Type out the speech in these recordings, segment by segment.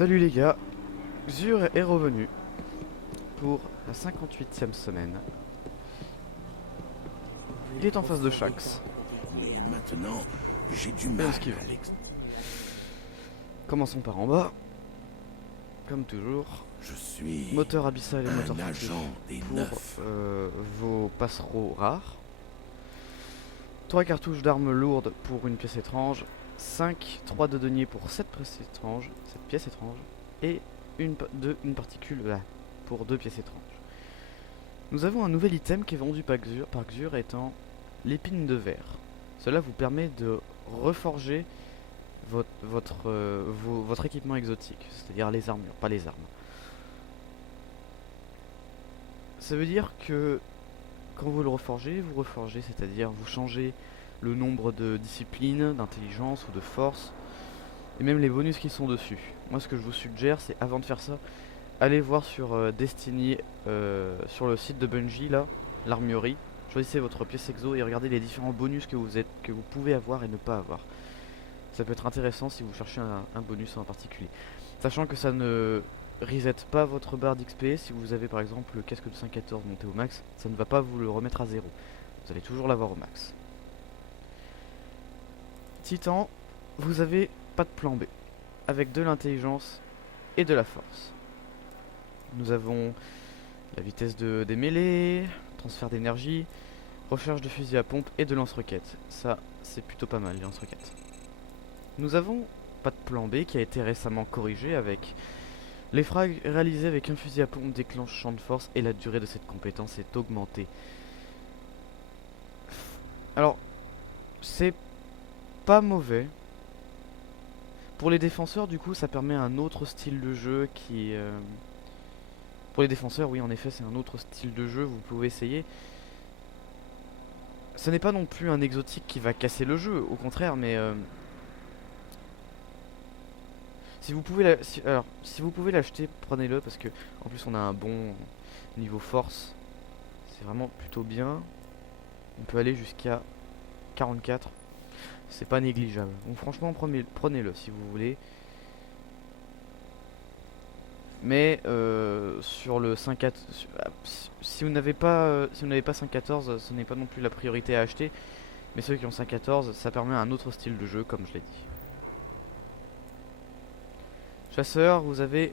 Salut les gars, Xur est revenu pour la 58e semaine. Il est en face de Shax. Mais maintenant, j'ai du Et mal on esquive. à l'ex... Commençons par en bas. Comme toujours, Je suis moteur abyssal et moteur un furtif agent des pour neufs. vos passereaux rares. 3 cartouches d'armes lourdes pour une pièce étrange. 3 de deniers pour 7 pièces étranges. Et une particule là, pour 2 pièces étranges. Nous avons un nouvel item qui est vendu par Xur étant l'épine de verre. Cela vous permet de reforger votre équipement exotique, c'est-à-dire les armures, pas les armes. Ça veut dire que quand vous reforgez, c'est-à-dire vous changez le nombre de disciplines, d'intelligence ou de force, et même les bonus qui sont dessus. Moi ce que je vous suggère, c'est avant de faire ça, allez voir sur Destiny, sur le site de Bungie, là, l'armurerie. Choisissez votre pièce exo et regardez les différents bonus que vous pouvez avoir et ne pas avoir. Ça peut être intéressant si vous cherchez un bonus en particulier. Sachant que ça ne reset pas votre barre d'XP. Si vous avez par exemple le casque de 514 monté au max, ça ne va pas vous le remettre à 0. Vous allez toujours l'avoir au max. Titan, vous avez pas de plan B. Avec de l'intelligence et de la force. Nous avons la vitesse des mêlées, transfert d'énergie, recherche de fusil à pompe et de lance-roquettes. Ça, c'est plutôt pas mal, les lance-roquettes. Nous avons pas de plan B qui a été récemment corrigé avec les frags réalisés avec un fusil à pompe déclenche champ de force et la durée de cette compétence est augmentée. Alors, c'est pas mauvais. Pour les défenseurs, du coup, ça permet un autre style de jeu qui... Pour les défenseurs, oui, en effet, c'est un autre style de jeu, vous pouvez essayer. Ce n'est pas non plus un exotique qui va casser le jeu, au contraire, mais... Si vous pouvez si vous pouvez l'acheter, prenez-le parce que en plus on a un bon niveau force. C'est vraiment plutôt bien. On peut aller jusqu'à 44. C'est pas négligeable. Donc franchement prenez-le si vous voulez. Mais sur le 5.4 si vous n'avez pas 5.14, ce n'est pas non plus la priorité à acheter. Mais ceux qui ont 5.14, ça permet un autre style de jeu comme je l'ai dit. Chasseur, vous avez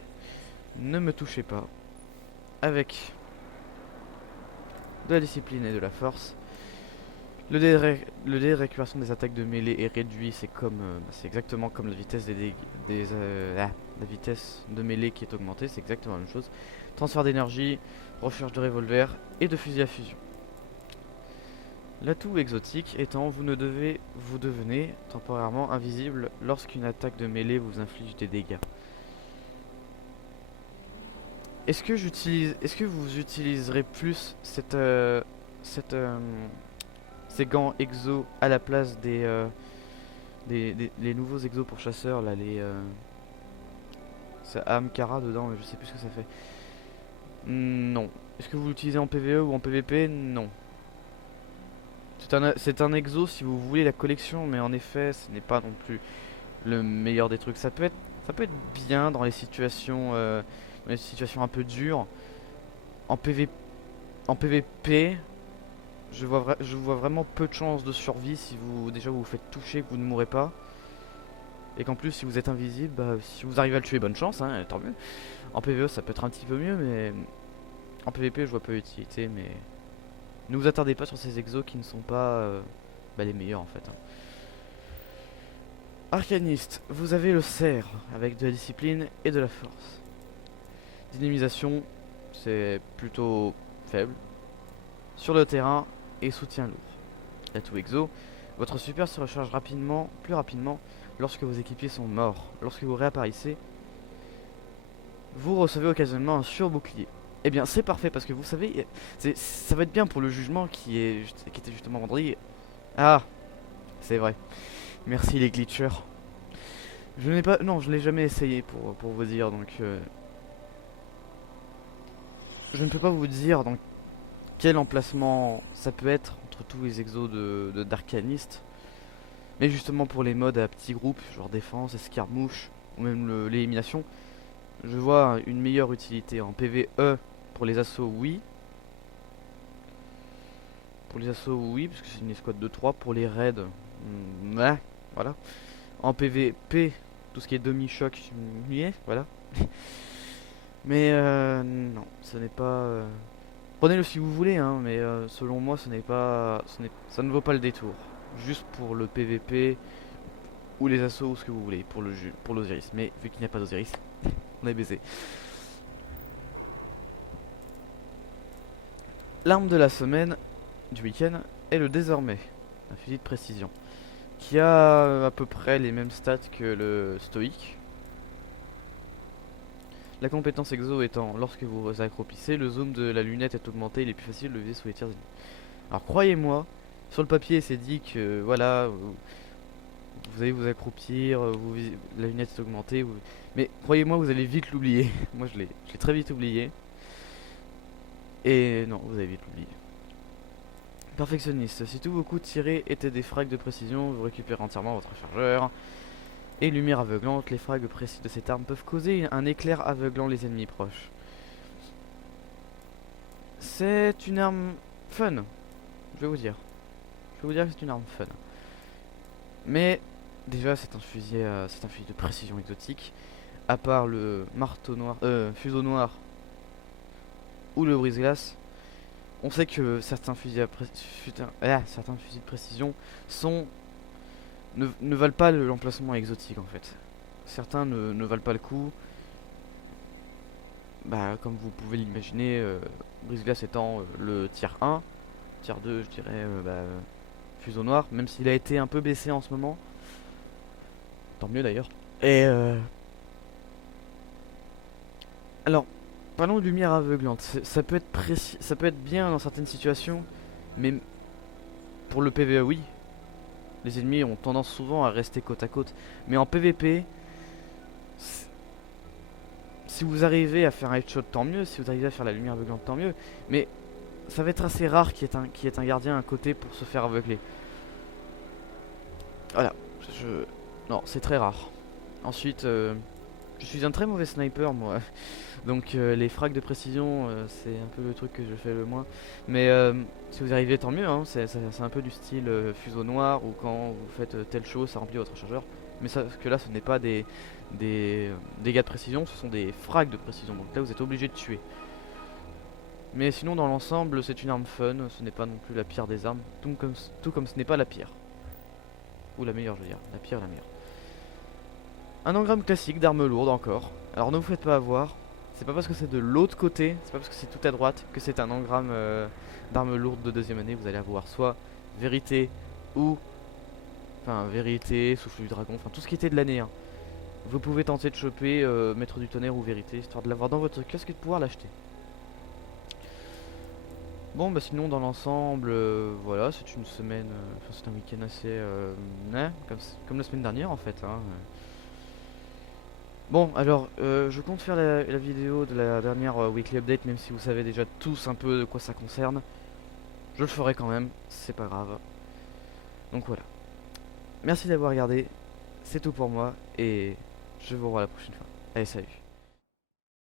ne me touchez pas avec de la discipline et de la force. Le dé de récupération des attaques de mêlée est réduit, c'est exactement comme la vitesse la vitesse de mêlée qui est augmentée, c'est exactement la même chose. Transfert d'énergie, recherche de revolver et de fusil à fusion. L'atout exotique étant vous devenez temporairement invisible lorsqu'une attaque de mêlée vous inflige des dégâts. Est-ce que vous utiliserez plus ces gants exo à la place les nouveaux exos pour chasseurs là, ça a Amkara dedans, mais je sais plus ce que ça fait. Non. Est-ce que vous l'utilisez en PvE ou en PvP? Non. C'est un exo si vous voulez la collection, mais en effet, ce n'est pas non plus le meilleur des trucs. Ça peut être bien dans les situations un peu dures. En PvP, je vois vraiment peu de chances de survie si déjà vous vous faites toucher, que vous ne mourrez pas. Et qu'en plus, si vous êtes invisible, bah, si vous arrivez à le tuer, bonne chance, hein, tant mieux. En PvE, ça peut être un petit peu mieux, mais en PvP, je vois peu d'utilité. Mais ne vous attardez pas sur ces exos qui ne sont pas les meilleurs en fait. Hein. Arcaniste, vous avez le cerf avec de la discipline et de la force. Dynamisation, c'est plutôt faible. Sur le terrain et soutien lourd. L'atout exo, votre super se recharge plus rapidement lorsque vos équipiers sont morts. Lorsque vous réapparaissez, vous recevez occasionnellement un surbouclier. Eh bien c'est parfait parce que vous savez, ça va être bien pour le jugement qui était justement vendredi. Ah, c'est vrai. Merci les glitchers. Je ne l'ai jamais essayé pour vous dire, donc je ne peux pas vous dire dans quel emplacement ça peut être entre tous les exos d'arcanistes. Mais justement pour les modes à petits groupes, genre défense, escarmouche, ou même l'élimination, je vois une meilleure utilité en PvE pour les assauts, oui. Pour les assauts, oui, parce que c'est une escouade de 3. Pour les raids, ouais, voilà. En PvP, tout ce qui est demi-choc, voilà. Mais non, ce n'est pas... Prenez-le si vous voulez, hein, mais selon moi, ça ne vaut pas le détour. Juste pour le PvP ou les assauts ou ce que vous voulez, pour le jeu, pour l'Osiris. Mais vu qu'il n'y a pas d'Osiris, on est baisé. L'arme de la semaine, du week-end, est le désormais, un fusil de précision, qui a à peu près les mêmes stats que le stoïque. La compétence exo étant, lorsque vous vous accroupissez, le zoom de la lunette est augmenté, il est plus facile de viser sous les tirs ennemis. Alors croyez-moi, sur le papier c'est dit que voilà, vous allez vous accroupir, la lunette est augmentée, mais croyez-moi vous allez vite l'oublier. Moi je l'ai très vite oublié. Et non, vous allez vite l'oublier. Perfectionniste, si tous vos coups tirés étaient des frags de précision, vous récupérez entièrement votre chargeur. Et lumière aveuglante, les frags précis de cette arme peuvent causer un éclair aveuglant les ennemis proches. C'est une arme fun, je vais vous dire. Je vais vous dire que c'est une arme fun. Mais déjà c'est un fusil de précision exotique. À part le marteau noir, fuseau noir ou le brise-glace, on sait que certains fusils de précision ne valent pas l'emplacement exotique en fait. Certains ne valent pas le coup. Bah, comme vous pouvez l'imaginer, brise-glace étant le tier 1, tier 2 je dirais fuseau noir, même s'il a été un peu baissé en ce moment. Tant mieux d'ailleurs. Et alors, parlons de lumière aveuglante. Ça peut être précis, ça peut être bien dans certaines situations, mais pour le PvE oui. Les ennemis ont tendance souvent à rester côte à côte. Mais en PvP, si vous arrivez à faire un headshot, tant mieux. Si vous arrivez à faire la lumière aveuglante, tant mieux. Mais ça va être assez rare qu'il y ait un gardien à côté pour se faire aveugler. Voilà. Non, c'est très rare. Ensuite, je suis un très mauvais sniper, moi. Donc les frags de précision, c'est un peu le truc que je fais le moins. Mais si vous arrivez, tant mieux, hein. C'est un peu du style fuseau noir, ou quand vous faites telle chose, ça remplit votre chargeur. Mais ça, que là, ce n'est pas des dégâts de précision, ce sont des frags de précision. Donc là, vous êtes obligé de tuer. Mais sinon, dans l'ensemble, c'est une arme fun. Ce n'est pas non plus la pire des armes. Tout comme ce n'est pas la pire. Ou la meilleure, je veux dire. La pire, la meilleure. Un engramme classique d'arme lourde encore. Alors ne vous faites pas avoir. C'est pas parce que c'est de l'autre côté, c'est pas parce que c'est tout à droite que c'est un engramme d'arme lourde de deuxième année. Vous allez avoir soit vérité ou... Enfin vérité, souffle du dragon, enfin tout ce qui était de l'année 1. Vous pouvez tenter de choper maître du tonnerre ou vérité, histoire de l'avoir dans votre kiosque et de pouvoir l'acheter. Bon bah sinon dans l'ensemble, voilà, c'est une semaine, enfin c'est un week-end assez... comme la semaine dernière en fait, hein. Bon, alors, je compte faire la vidéo de la dernière weekly update, même si vous savez déjà tous un peu de quoi ça concerne. Je le ferai quand même, c'est pas grave. Donc voilà. Merci d'avoir regardé, c'est tout pour moi, et je vous revois la prochaine fois. Allez, salut.